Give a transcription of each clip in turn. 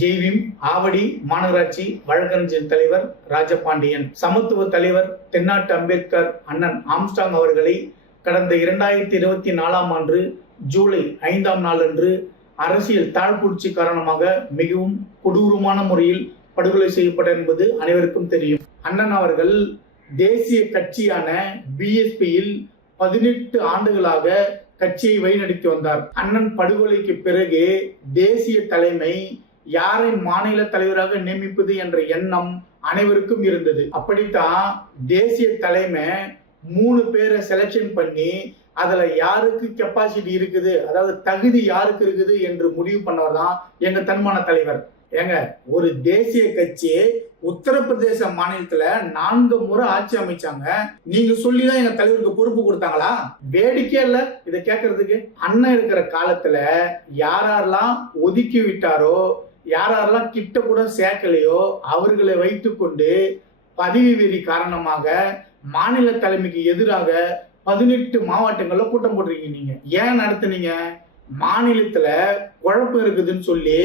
ஜெய்பீம் ஆவடி மாநகராட்சி வழக்கறிஞர் தலைவர் ராஜபாண்டியன், சமத்துவ தலைவர் தென்னாட்டு அம்பேத்கர் அண்ணன் ஆம்ஸ்டாங் அவர்களை கடந்த 2024 ஆண்டு ஜூலை 5ஆம் நாளன்று அரசியல் தாழ்ப்புணர்ச்சி காரணமாக மிகவும் கொடூரமான முறையில் படுகொலை செய்யப்பட்ட என்பது அனைவருக்கும் தெரியும். அண்ணன் அவர்கள் தேசிய கட்சியான பிஎஸ்பியில் 18 ஆண்டுகளாக கட்சியை வழிநடத்தி வந்தார். அண்ணன் படுகொலைக்கு பிறகு தேசிய தலைமை யாரை மாநில தலைவராக நியமிப்பது என்ற எண்ணம் அனைவருக்கும் இருந்தது. அப்படித்தான் தேசிய தலைமை 3 பேரை செலக்ஷன் பண்ணி அதுல யாருக்கு கெப்பாசிட்டி இருக்குது, அதாவது தகுதி யாருக்கு இருக்குது என்று முடிவு பண்ணவர் தான் எங்க தன்மான தலைவர். ஏங்க, ஒரு தேசிய கட்சி உத்தரப்பிரதேச மாநிலத்துல 4 முறை ஆட்சி அமைச்சாங்க. நீங்க சொல்லிதான் எங்க தலைவருக்கு பொறுப்பு கொடுத்தாங்களா? வேடிக்கை இல்ல இதை கேட்கறதுக்கு. அண்ணன் இருக்கிற காலத்துல யாரெல்லாம் ஒதுக்கி விட்டாரோ, யாரெல்லாம் கிட்ட கூட சேர்க்கலையோ அவர்களை வைத்துக் கொண்டு பதவி வெறி காரணமாக மாநில தலைமைக்கு எதிராக 18 மாவட்டங்கள்ல கூட்டம் போட்டிருக்கீங்க. நீங்க ஏன் நடத்துனீங்க? மாநிலத்துல குழப்பம் இருக்குதுன்னு சொல்லி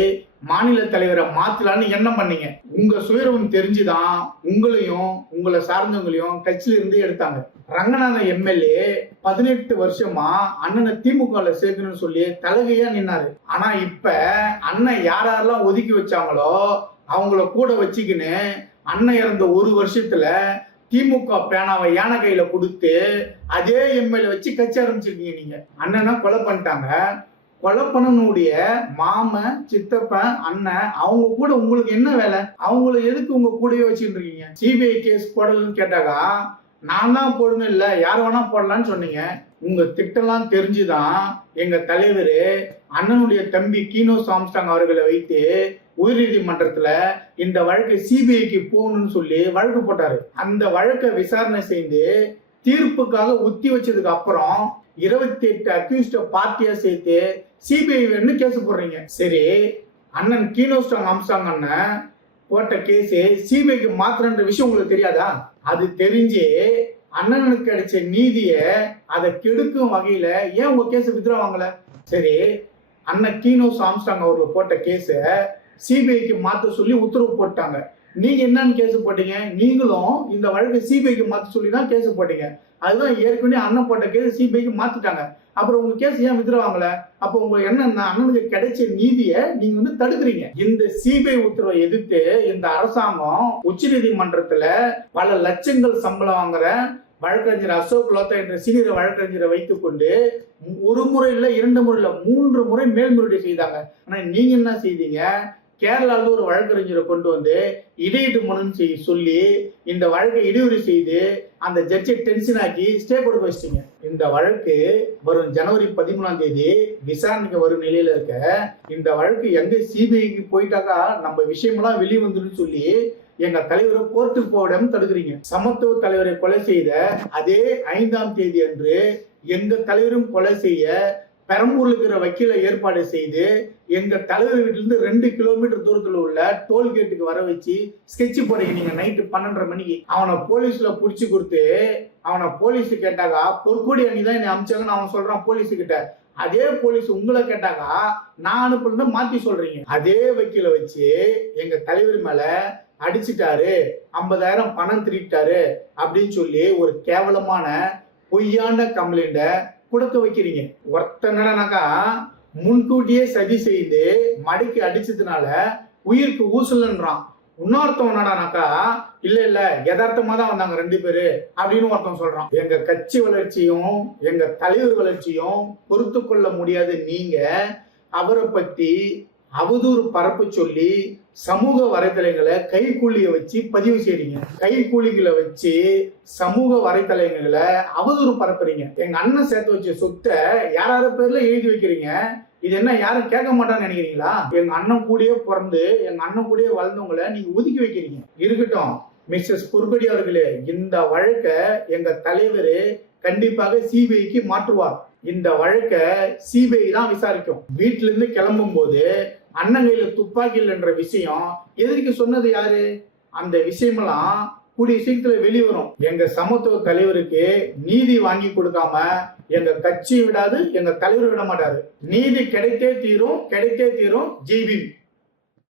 மாநில தலைவரை மாத்தலான்னு எண்ணம் பண்ணீங்க. உங்க சுயரூபம் தெரிஞ்சுதான் உங்களையும் உங்களை சார்ந்தவங்களையும் கட்சியில இருந்து எடுத்தாங்க. ரங்கநாதன் எம்எல்ஏ 18 வருஷமா அண்ணனை திமுக சேர்க்கணும்னு சொல்லி தலைகையா நின்னாரு. ஆனா இப்ப அண்ணன் யாரெல்லாம் ஒதுக்கி வச்சாங்களோ அவங்கள கூட வச்சுக்கின்னு அண்ணன் இறந்த 1 வருஷத்துல திமுக பேனாவை யானை கையில கொடுத்து அதே எம்எல்ஏ வச்சு கட்சி ஆரம்பிச்சிருக்கீங்க. நீங்க அண்ணனை கொலை பண்ணிட்டாங்க. கொலை பண்ணனுடைய மாமன், சித்தப்பன், அண்ணன் அவங்க கூட உங்களுக்கு என்ன வேலை? அவங்கள எதுக்கு உங்க கூடவே வச்சுட்டு இருக்கீங்க? சிபிஐ கேஸ் போடலன்னு கேட்டாக்கா நான் தான் போடணும், இல்ல யார் வேணா போடலான்னு சொன்னீங்க. உங்க திட்டம்லாம் தெரிஞ்சுதான் எங்க தலைவர் அண்ணனுடைய தம்பி கீனோஸ் ஆம்ஸ்டாங் அவர்களை வைத்து உயர்நீதிமன்றத்துல இந்த வழக்கை சிபிஐக்கு போகணும்னு சொல்லி வழக்கு போட்டாரு. அந்த வழக்கை விசாரணை செய்து தீர்ப்புக்காக ஒத்தி வச்சதுக்கு அப்புறம் 28 அக்யூஸ்ட பார்ட்டியா சேர்த்து சிபிஐ வேணும்னு கேஸ் போடுறீங்க. சரி, அண்ணன் கீனோஸ் ஆம்ஸ்டாங் அண்ணன் போட்ட கேஸ் சிபிஐக்கு மாத்திரன்ற விஷயம் உங்களுக்கு தெரியாதா? அது தெரிஞ்சு அண்ணனுக்கு கிடைச்ச நீதிய அதை கெடுக்கும் வகையில ஏன் உங்க கேஸ் வித்ரா வாங்கல? சரி, அண்ணன் கீனோஸ் ஆம்ஸ்டாங் அவர்கள் போட்ட கேஸ சிபிஐக்கு மாத்த சொல்லி உத்தரவு போட்டாங்க. நீங்க என்னன்னு கேஸ் போட்டீங்க? நீங்களும் இந்த வழக்கை சிபிஐக்கு மாத்த சொல்லி தான் கேஸ் போட்டீங்க. அதுதான் ஏற்கனவே அண்ணன் போட்ட கேஸ் சிபிஐக்கு மாத்திட்டாங்க. அப்புறம் உங்க கேஸ் ஏன் வித்ரா வாங்கல? அப்ப உங்க என்ன அண்ணனுக்கு கிடைச்ச நீதியை நீங்க தடுக்கிறீங்க. இந்த சிபிஐ உத்தரவை எதிர்த்து இந்த அரசாங்கம் உச்ச நீதிமன்றத்துல பல லட்சங்கள் சம்பளம் வாங்குற வழக்கறிஞர் அசோக் லோத்தா என்ற சீனியர் வழக்கறிஞரை வைத்துக் கொண்டு 1 முறை இல்ல 2 முறை இல்ல 3 முறை மேல்முறையீடு செய்தாங்க. ஆனா நீங்க என்ன செய்தீங்க? கேரளால ஒரு வழக்கறிஞரை கொண்டு வந்து இடையீட்டு மனு சொல்லி இந்த வழக்கை இடையூறு செய்து அந்த ஜட்ஜை டென்ஷன் ஆக்கி ஸ்டே கொடுக்க வச்சிட்டீங்க. இந்த வழக்கு வரும் ஜனவரி 13ஆம் தேதி விசாரணைக்கு வரும் நிலையில இருக்க. இந்த வழக்கு எங்க சிபிஐக்கு போயிட்டாக்கா நம்ம விஷயமெல்லாம் வெளியே வந்துடும் சொல்லி எங்க தலைவரை கோர்ட்டுக்கு போடாம தடுக்கிறீங்க. சமத்துவ தலைவரை கொலை செய்த அதே 5ஆம் தேதி அன்று எங்க தலைவரும் கொலை செய்ய பெரம்பூர்ல இருக்கிற வக்கீல ஏற்பாடு செய்து எங்க தலைவர் வீட்டுல இருந்து 2 கிலோமீட்டர் தூரத்துல உள்ள டோல்கேட்டுக்கு வர வச்சு ஸ்கெட்ச் போறீங்க. நீங்க நைட்டு 12:30 மணிக்கு அவனை போலீஸ்ல புடிச்சு கொடுத்து அவனை போலீஸ் கேட்டாக்கா பொற்கொடி அணிதான் என்னை அமிச்சாங்கன்னு அவன் சொல்றான் போலீஸ் கிட்ட. அதே போலீஸ் உங்களை கேட்டாக்கா நான் அனுப்புறத மாத்தி சொல்றீங்க. அதே வக்கீல வச்சு எங்க தலைவர் மேல அடிச்சுட்டாரு, 50,000 பணம் திருட்டாரு அப்படின்னு சொல்லி ஒரு கேவலமான பொய்யான கம்ப்ளைண்ட கொடுக்க வைக்கிறீங்க. ஒருத்தனடானாக்கா முன்கூட்டியே சதி செய்து மடிக்கு அடிச்சதுனால உயிருக்கு ஊசல்ன்றான். இன்னொருத்தவன் என்னடானாக்கா இல்ல யதார்த்தமா தான் வந்தாங்க 2 பேரு அப்படின்னு ஒருத்தன் சொல்றான். எங்க கட்சி வளர்ச்சியும் எங்க தலைவர் வளர்ச்சியும் பொறுத்து கொள்ள முடியாது. நீங்க அவரை பத்தி அவதூறு பரப்பு சொல்லி சமூக வலைதளங்களை கைக்கூலிய வச்சு பதிவு செய்றீங்க. கைக்கூலிகளை வச்சு சமூக வலைதளங்களை அவதூறு பரப்புறீங்க. எங்க அண்ணன் சேர்த்து வச்ச சொத்தை யாராவது பேர்ல எழுதி வைக்கிறீங்க. இது என்ன யாரும் கேட்க மாட்டான்னு நினைக்கிறீங்களா? எங்க அண்ணன் கூடயே பிறந்து எங்க அண்ணன் கூடயே வளர்ந்தவங்களை நீங்க ஒதுக்கி வைக்கிறீங்க. இருக்கட்டும் மிஸ்ஸஸ் பொற்கொடி அவர்களே, இந்த வழக்க எங்க தலைவர் கண்டிப்பாக சிபிஐக்கு மாற்றுவார். இந்த வழக்க சிபிஐ தான் விசாரிக்கும். வீட்டுல இருந்து கிளம்பும் போது அண்ணன் கையில துப்பாக்கி இல்லைன்ற விஷயம் எதிர்க்கு சொன்னது யாரு? அந்த விஷயமெல்லாம் கூடிய சீக்கிரத்துல வெளிவரும். எங்க சமத்துவ தலைவருக்கு நீதி வாங்கி கொடுக்காம எங்க கட்சி விடாது, எங்க தலைவர் விட மாட்டாரு. நீதி கிடைத்தே தீரும், கிடைத்தே தீரும். ஜெய்பீம்.